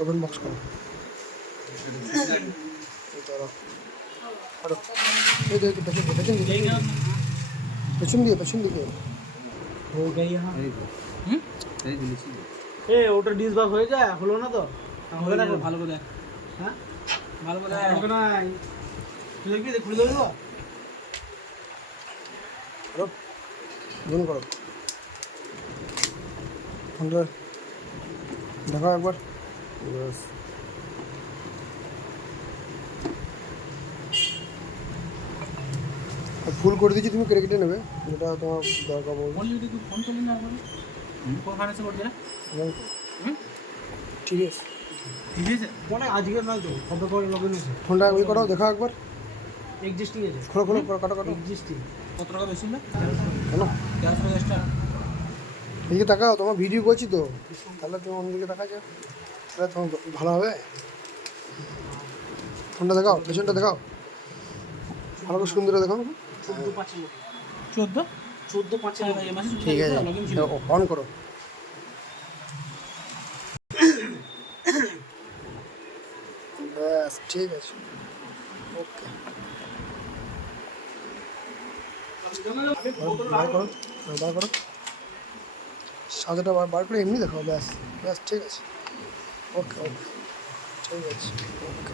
Open box করো। এই দেখো পেছন দিকে हो गई यहाँ ए ওটা ডিসবাস হয়ে যায় হলো না তো হবে না ভালো করে দেখ হ্যাঁ ভালো করে দেখ না তুই দেখবি খুলে দেবো করো জুম করো ফোনটা দেখাও একবার বাস ফুল করে দিচ্ছি তুমি কেটে কেটে নেবে যেটা তোমার দরকার বলবো বললি তুই ফোন করলি না একবার কোনখানে এসে করছিস ঠিক আছে ঠিক আছে কোন আজকে না তো কবে করে লগইন হয়েছে ফোনটা ওই করো দেখাও একবার এক্সিস্টিং আছে খোলো কাটো এক্সিস্টিং কত টাকা বেশি না কেন 1100 এক্সট্রা এদিকে তাকাও তোমার ভিডিও করছি তো তাহলে তুমি অন্যদিকে দেখা যাও তাহলে তোমার ভালো হবে ফোনটা দেখাও পেছনটা দেখাও ভালো করে সুন্দর দেখাও 14 ঠিক আছে অন করো ব্যাস ঠিক আছে ওকে বার করো সাজাটা বার করে এমনি দেখাও ব্যাস ঠিক আছে ওকে ঠিক আছে ওকে